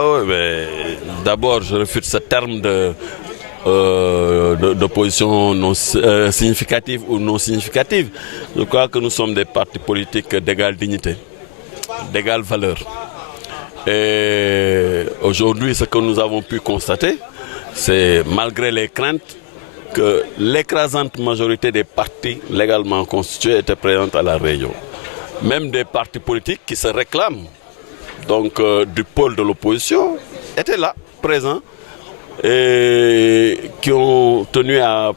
Oh, d'abord, je refuse ce terme d'opposition non significative ou non significative. Je crois que nous sommes des partis politiques d'égale dignité, d'égale valeur. Et aujourd'hui, ce que nous avons pu constater, c'est malgré les craintes que l'écrasante majorité des partis légalement constitués étaient présents à la réunion. Même des partis politiques qui se réclament donc, du pôle de l'opposition étaient là, présents, et qui ont tenu à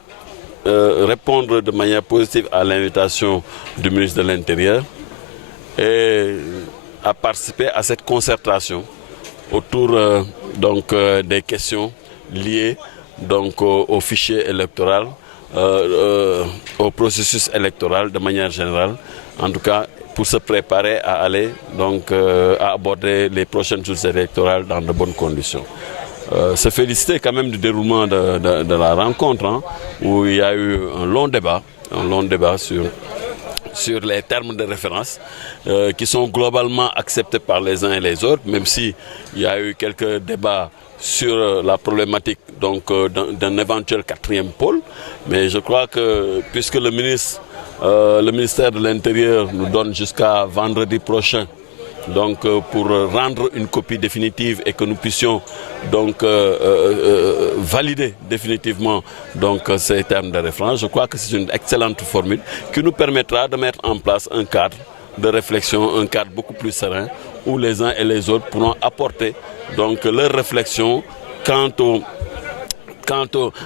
répondre de manière positive à l'invitation du ministre de l'Intérieur et à participer à cette concertation autour des questions liées donc, au fichier électoral, au processus électoral de manière générale, en tout cas pour se préparer à aller à aborder les prochaines jours électorales dans de bonnes conditions. Se féliciter quand même du déroulement de la rencontre, où il y a eu un long débat sur les termes de référence qui sont globalement acceptés par les uns et les autres, même s'il y a eu quelques débats sur la problématique d'un éventuel quatrième pôle. Mais je crois que puisque le ministère de l'Intérieur nous donne jusqu'à vendredi prochain pour rendre une copie définitive et que nous puissions valider définitivement ces termes de référence, je crois que c'est une excellente formule qui nous permettra de mettre en place un cadre de réflexion, un cadre beaucoup plus serein, où les uns et les autres pourront apporter leur réflexion quant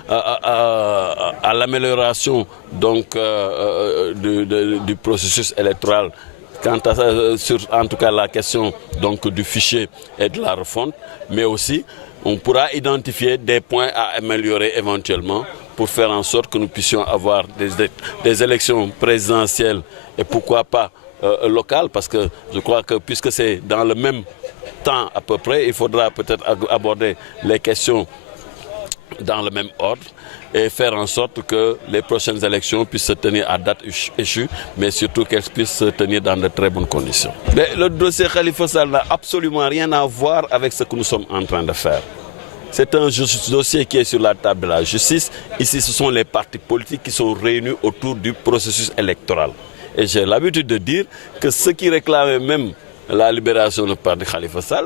à l'amélioration du processus électoral, en tout cas la question du fichier et de la refonte, mais aussi on pourra identifier des points à améliorer éventuellement pour faire en sorte que nous puissions avoir des élections présidentielles et pourquoi pas locales, parce que je crois que puisque c'est dans le même temps à peu près, il faudra peut-être aborder les questions dans le même ordre et faire en sorte que les prochaines élections puissent se tenir à date échue, mais surtout qu'elles puissent se tenir dans de très bonnes conditions. Mais le dossier Khalifa Sall n'a absolument rien à voir avec ce que nous sommes en train de faire. C'est un dossier qui est sur la table de la justice. Ici, ce sont les partis politiques qui sont réunis autour du processus électoral. Et j'ai l'habitude de dire que ceux qui réclamaient même la libération de parti Khalifa Sall,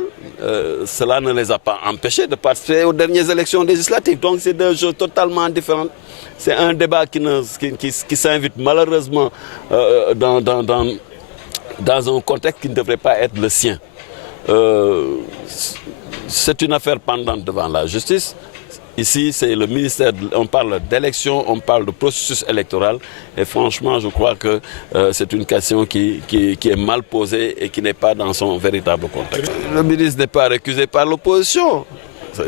cela ne les a pas empêchés de participer aux dernières élections législatives. Donc c'est deux choses totalement différentes. C'est un débat qui s'invite malheureusement dans un contexte qui ne devrait pas être le sien. C'est une affaire pendante devant la justice. Ici, c'est le ministère, on parle d'élection, on parle de processus électoral. Et franchement, je crois que c'est une question qui est mal posée et qui n'est pas dans son véritable contexte. Le ministre n'est pas récusé par l'opposition.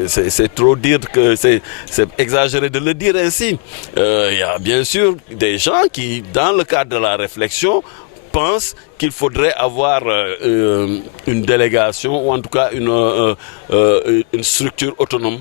C'est trop dire que c'est exagéré de le dire ainsi. Il y a bien sûr des gens qui, dans le cadre de la réflexion, pensent qu'il faudrait avoir une délégation ou en tout cas une structure autonome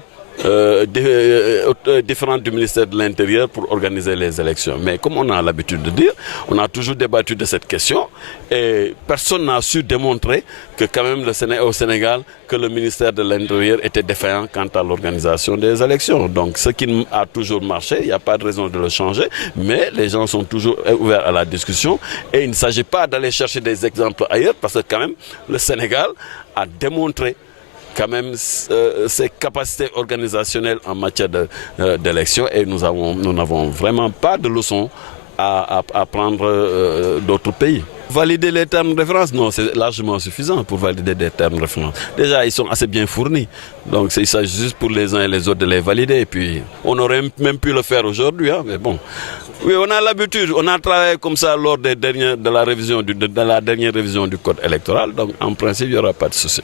différentes du ministère de l'Intérieur pour organiser les élections. Mais comme on a l'habitude de dire, on a toujours débattu de cette question et personne n'a su démontrer que quand même au Sénégal, que le ministère de l'Intérieur était défaillant quant à l'organisation des élections. Donc ce qui a toujours marché, il n'y a pas de raison de le changer, mais les gens sont toujours ouverts à la discussion et il ne s'agit pas d'aller chercher des exemples ailleurs parce que quand même le Sénégal a démontré quand même ses capacités organisationnelles en matière d'élection et nous n'avons vraiment pas de leçons à prendre d'autres pays. Valider les termes de référence, non, c'est largement suffisant pour valider des termes de référence. Déjà, ils sont assez bien fournis. Donc, il s'agit juste pour les uns et les autres de les valider. Et puis, on aurait même pu le faire aujourd'hui, mais bon. Oui, on a l'habitude, on a travaillé comme ça lors de la dernière révision du code électoral. Donc, en principe, il n'y aura pas de souci.